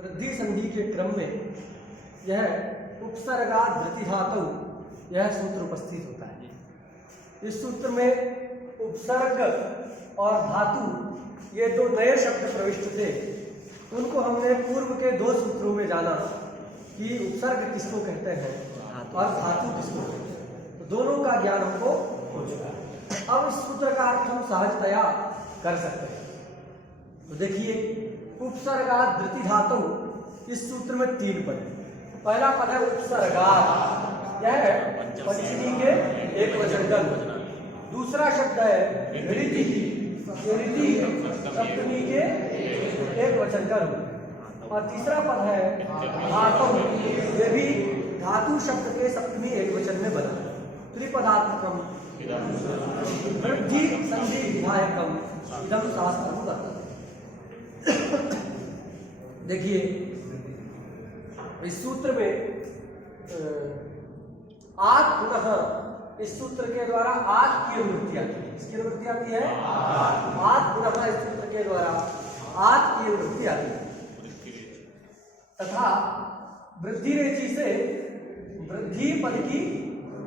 वृद्धि संधि के क्रम में यह उपसर्गात् धृति धातु यह सूत्र उपस्थित होता है। इस सूत्र में उपसर्ग और धातु ये दो नए शब्द प्रविष्ट थे। उनको हमने पूर्व के दो सूत्रों में जाना कि उपसर्ग किसको कहते हैं और धातु किसको कहते हैं, तो दोनों का ज्ञान हमको हो चुका है। अब इस सूत्र का अर्थ हम सहजतया कर सकते हैं। तो देखिए, उपसर्गात् धृति धातु, इस सूत्र में 3 पद है। पहला पद है उपसर्गात्, यह है पंचमी के एक वचन गण। दूसरा शब्द है ऋति, ऋति सप्तमी के एक वचन गण। और तीसरा पद है धातु, ये भी धातु शब्द के सप्तमी एक वचन में बना। त्रिपदात्मकम वृद्धि संधि विधायकम इदं शास्त्रम वर्तते। देखिए, इस सूत्र में आद पुनः, इस सूत्र के द्वारा आद की अनुवृत्ति आती है। इसकी अनुवृत्ति आती है आद पुनः, इस सूत्र के द्वारा आद की अनुवृत्ति आती है। तथा वृद्धि रेचि से वृद्धि पद की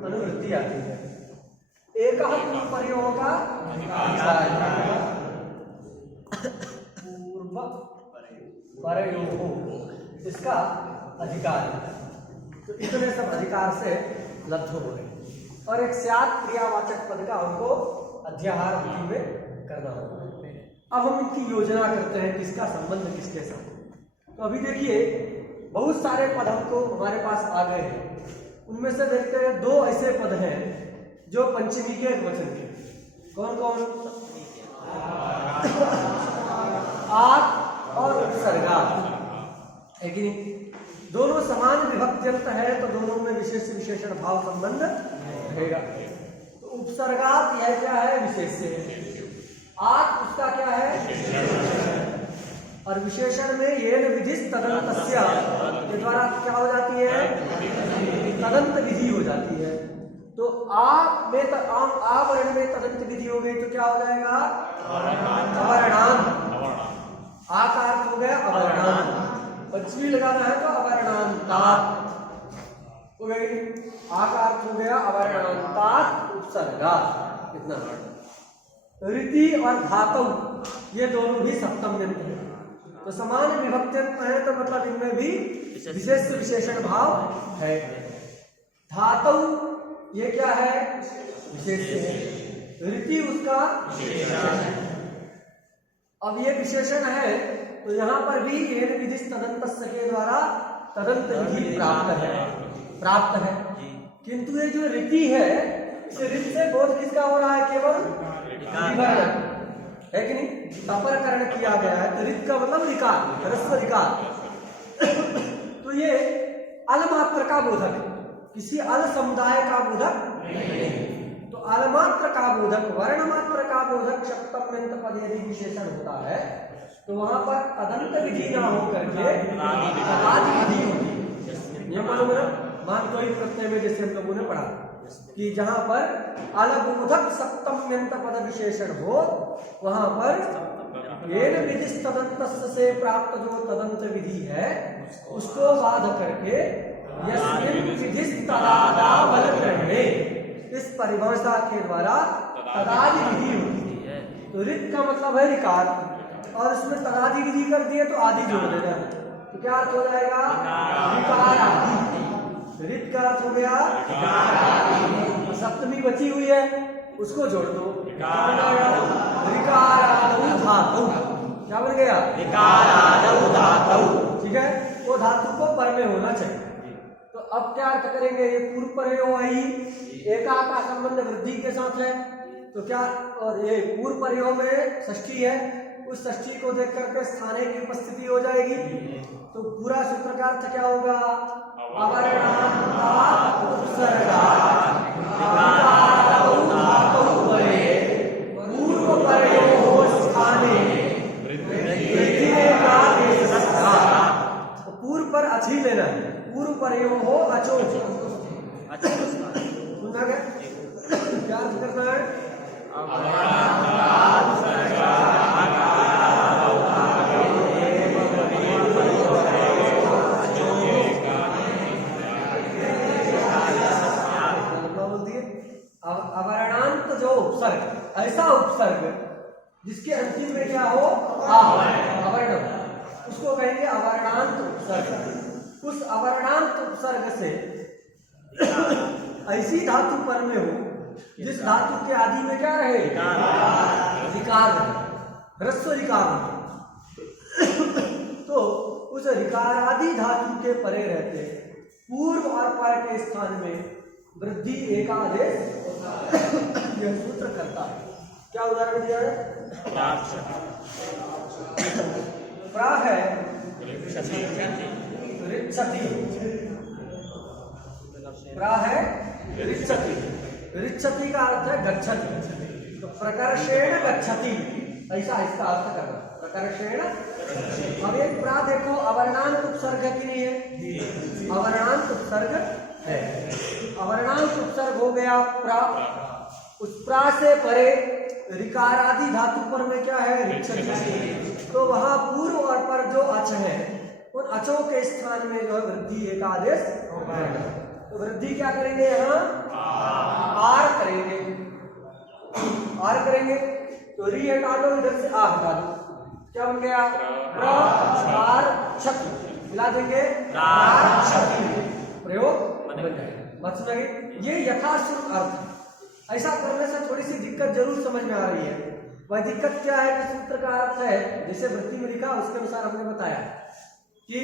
अनुवृत्ति आती है। एक प्रयोग का पूर्व प्रयोग इसका अधिकार है। तो इतने सब अधिकार से लब्ध हो रहे हैं। और एक स्यात् क्रियावाचक पद का हमको अध्याहार विधि में करना होगा। अब हम इनकी योजना करते हैं किसका संबंध किसके साथ। तो अभी देखिए, बहुत सारे पद हमको हमारे पास आ गए हैं। उनमें से देखते हैं 2 ऐसे पद हैं जो पंचमी के वचन के। कौन कौन? आत् और उपसर्गात्, है कि नहीं? दोनों समान विभक्त्यंत है, तो दोनों में विशेष विशेषण भाव संबंध रहेगा। तो उपसर्गात् यह क्या है? विशेष्य है। आत् उसका क्या है? और विशेषण में येन विधि तदन्तस्य के द्वारा क्या हो जाती है? तदंत विधि हो जाती है। तो आ में आ वर्ण में तदंत विधि हो गई तो क्या हो जाएगा? अवर्णान। आ का अर्थ हो गया अवर्णान, पंचमी लगाना है तो अवर्णान्तात् हो गई। आ का अर्थ हो गया अवर्णान्तात् उपसर्गात्। इतना ऋति और धातु ये दोनों भी सप्तम यंत्र है। तो समान विभक्त्यंत है, तो मतलब इनमें भी विशेष विशेषण भाव है। धातु ये क्या है? विशेष्य है। ऋति उसका विशेषण है। अब ये विशेषण है, तो यहाँ पर भी येन विधि तदन्तस्य के द्वारा तदंत विधि प्राप्त है। किंतु ये जो ऋति है, इस ऋत से बोध किसका हो रहा है? केवल विवरण है कि नहीं? अपरकरण किया गया है। तो ऋत का मतलब ऋकार, ह्रस्व ऋकार। तो ये अल मात्र का बोधक है, किसी अल समुदाय का बोधक नहीं। तो अल मात्र का बोधक, वर्ण मात्र का बोधक सप्तम्यंत पद यदि विशेषण होता है, तो वहां पर तदंत विधि ना हो करके तदादि विधि होती है। ये मालूम है? मान कोई प्रत्यय में जैसे हम लोगों ने पढ़ा कि जहां पर अलबोधक सप्तम्यंत पद विशेषण हो, वहां पर येन विधि तदन्तस्य से प्राप्त जो तदंत विधि है उसको बाध करके यस्मिन् विधि तदादावल ग्रहणे, इस परिभाषा के द्वारा तदादि विधि होती है। तो ऋत का मतलब है ऋकार, और इसमें तदादि विधि कर दिए तो आदि जोड़ देना है। तो क्या अर्थ हो जाएगा? ऋकार आदि। ऋत का अर्थ हो गया सप्तमी बची हुई है, उसको जोड़ दो। ऋकारादौ धातु, क्या बन गया? ऋकारादौ धातु। ठीक है, वो धातु को पर में होना चाहिए। तो अब क्या अर्थ करेंगे? ये पूर्व प्रयोग आई, एका का संबंध वृद्धि के साथ है, तो क्या? और ये पूर्व प्रयोग में षष्ठी है, उस षष्ठी को देख करके स्थाने की उपस्थिति हो जाएगी। तो पूरा सूत्र का अर्थ क्या होगा? अवर्णान्तात् उपसर्गात् ऋकारादौ धातौ परे पूर्व प्रयोगो स्थाने वृद्धिरेका देशस्यात्। तो पूर्व पर अच्छी लेना है, पूर्व प्रयोग हो अचो। सुना गया? क्या अर्थ करना है? जिसके अंतिम में क्या हो अवर्ण, उसको कहेंगे अवर्णांत उपसर्ग। उस अवर्णांत उपसर्ग से ऐसी धातु पर में हो जिस धातु के आदि में क्या रहे रिकार रहे, ह्रस्व रिकार रहे। तो उस रिकारादि धातु के परे रहते पूर्व और पर के स्थान में वृद्धि एकादेश यह सूत्र करता है। क्या उदाहरण दिया है? प्रा है रिच्छति, प्रा है रिच्छति, रिच्छति का अर्थ है गच्छति। तो प्रकर्षेण गच्छति, ऐसा इसका अर्थ करना, प्रकर्षेण। अब एक प्रा देखो अवर्णांत उपसर्ग की नहीं है, अवर्णांत उपसर्ग है। अवर्णांत उपसर्ग हो गया प्रा, उस प्रा से परे रिकारादि धातु पर में क्या है रिच्छति। तो वहां पूर्व और पर जो अच है उन अचों के स्थान में जो है वृद्धि एकादेश होगा। तो वृद्धि क्या करेंगे यहाँ आर करेंगे, आर करेंगे। तो री हटा दो, इधर से आ हटा दो, क्या बन गया प्र आर क्षति, मिला देंगे आर क्षति, प्रयोग बन जाएगा। बात सुनेंगे ये यथाश्रुत अर्थ। ऐसा करने से थोड़ी सी दिक्कत जरूर समझ में आ रही है। वह दिक्कत क्या है कि सूत्र का अर्थ है जैसे वृत्ति में लिखा उसके अनुसार हमने बताया कि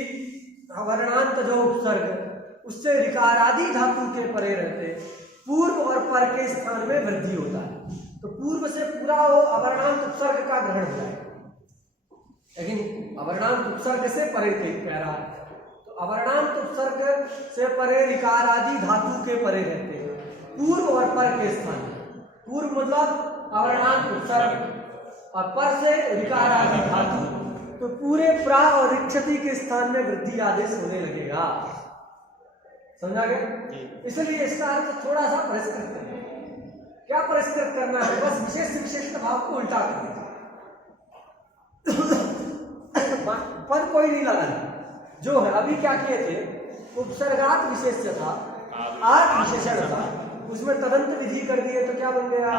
अवर्णांत जो उपसर्ग उससे रिकारादि धातु के परे रहते पूर्व और पर के स्थान में वृद्धि होता है। तो पूर्व से पूरा वो अवर्णांत उपसर्ग का ग्रहण होता है, लेकिन अवर्णांत उपसर्ग से परे कह रहा है। तो अवर्णांत उपसर्ग से परे रिकारादि धातु के परे रहते हैं पूर्व और पर के स्थान में। पूर्व मतलब अवर्णांत उपसर्ग और पर से रिकारादि धातु, तो पूरे प्रा और रिच्छति के स्थान में वृद्धि आदेश होने लगेगा। समझा गया? इसलिए इसका अर्थ थोड़ा सा परिष्कृत करना। क्या परिष्कृत करना है? बस विशेष विशेष भाव को उल्टा करना। पद कोई नहीं लगाना, जो है अभी क्या किए थे उपसर्गात विशेष्य था, आर्थ विशेषण था, उसमें तदंत विधि कर दिए तो क्या बन गया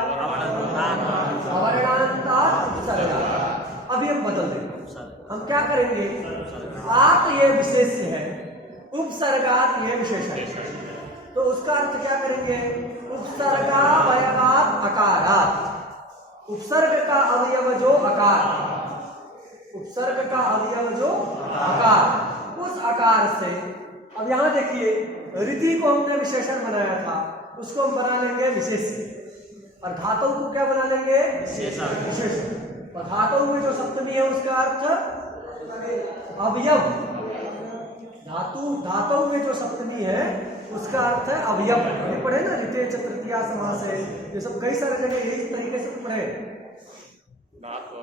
अवर्णांतात् उपसर्गात्। अभी हम बदल देंगे, हम क्या करेंगे आत ये विशेष्य है, उपसर्गात ये विशेषण है। तो उसका अर्थ क्या करेंगे उपसर्गावयवात् अकारात्। उपसर्ग का अवयव जो अकार, उपसर्ग का अवयव जो अकार, उस अकार से अब यहां देखिए रीति को हमने विशेषण बनाया था, उसको हम बना लेंगे विशेष्य, और धातु को क्या बना लेंगे विशेषण। और धातु में जो सप्तमी है उसका अर्थ अवयव। धातु में जो सप्तमी है उसका अर्थ है अवयव। ये पढ़े ना ऋते च तृतीया समास है, ये सब कई सारे जगह यही तरीके से पढ़े।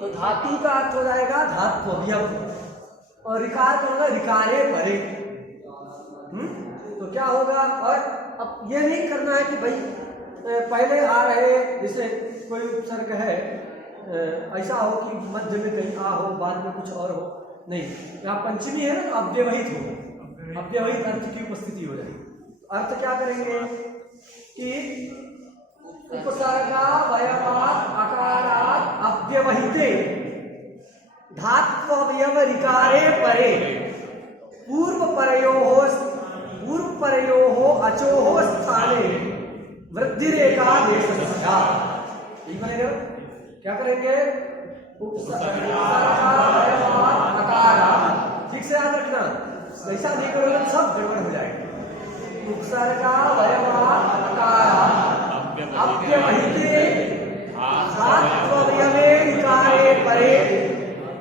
तो धातु का अर्थ हो जाएगा धातु अवयव, और रिकार का होगा रिकारे परे। तो क्या होगा? और अब ये नहीं करना है कि भाई पहले आ रहे, जैसे कोई उपसर्ग है ऐसा हो कि मध्य में कहीं आ हो, बाद में कुछ और हो, नहीं। यहाँ पंचमी है ना, तो अव्यवहित हो, अव्यवहित अर्थ की उपस्थिति हो जाएगी। अर्थ क्या करेंगे कि उपसर्गावयवात् अकारात् अव्यवहिते धात्वयव रिकारे परे पूर्व परयोः अचोः स्थाने वृद्धि रेखा देशस्या। ठीक बनेगा? क्या करेंगे उपसर्गावयवात् अकारात्। ठीक से याद रखना, ऐसा नहीं करोगे तो सब गड़बड़ हो जाएगा। उपसर्गावयवात् अकारात् अव्यवहिते धात्वयवे रिकारे परे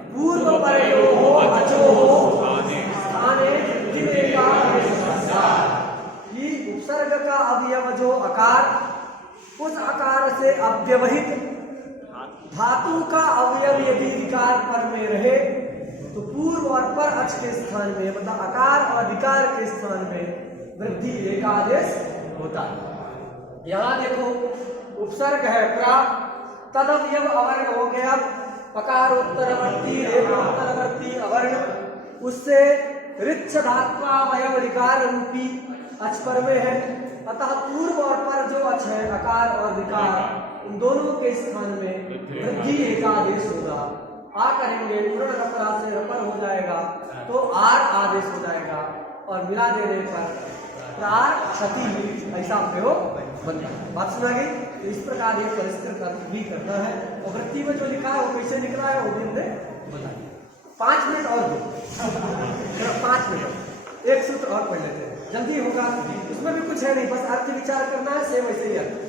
पूर्व परयोः अचोः स्थाने वृद्धि रेखा देशस्या। ये उपसर्ग का अवयव जो अकार, उस अकार से अव्यवहित धातु का अवयव यदि विकार पर में रहे तो पूर्व और पर अच के स्थान में, मतलब अकार और विकार के स्थान में वृद्धि एकादेश होता है। यहां देखो उपसर्ग है प्रा, तदवयव अवर्ण हो गया पकारोत्तरवर्ती रेफोत्तरवर्ती अवर्ण, उससे ऋच्छ धात्वावयव रिकार रूपी अच पर में है। अतः पूर्व और पर जो अच है अकार और विकार, इन दोनों के स्थान में वृद्धि एकादेश आ करेंगे पूर्ण रपरा से रपर हो जाएगा तो आर आदेश हो जाएगा और मिला देने पर प्रार क्षति ऐसा प्रयोग बनता है। बात सुना गई? तो इस प्रकार ये परिष्कृत अर्थ भी करना है और वृत्ति में जो लिखा है वो कैसे निकला है वो भी हमने बताया। 5 मिनट और दो 5 मिनट एक सूत्र और पढ़ लेते हैं, जल्दी होगा। उसमें भी कुछ है नहीं, बस अर्थ विचार करना है, सेम वैसे ही अर्थ।